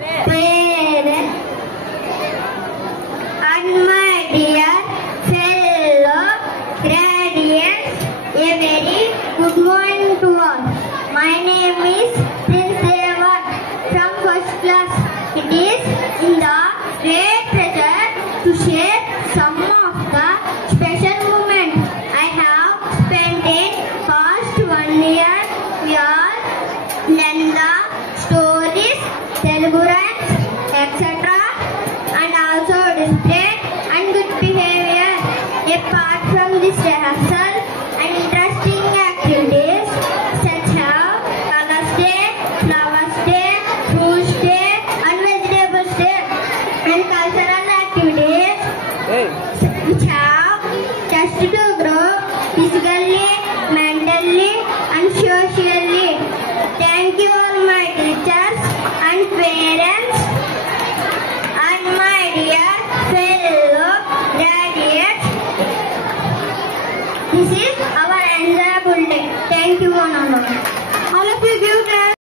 parents, and my dear fellow graduates, a very good morning to all. My name is Prince Devan from first class. It is in the great pleasure to share some of the special moments I have spent in past 1 year. We all learn the stories, Telugu rhymes, etc. and also display and good behavior. Apart from this rehearsal and interesting activities such as Colors Day, Flowers Day, Fruits Day and Vegetables Day and cultural activities which have just to grow physically, mentally and socially. Thank you all my teachers and parents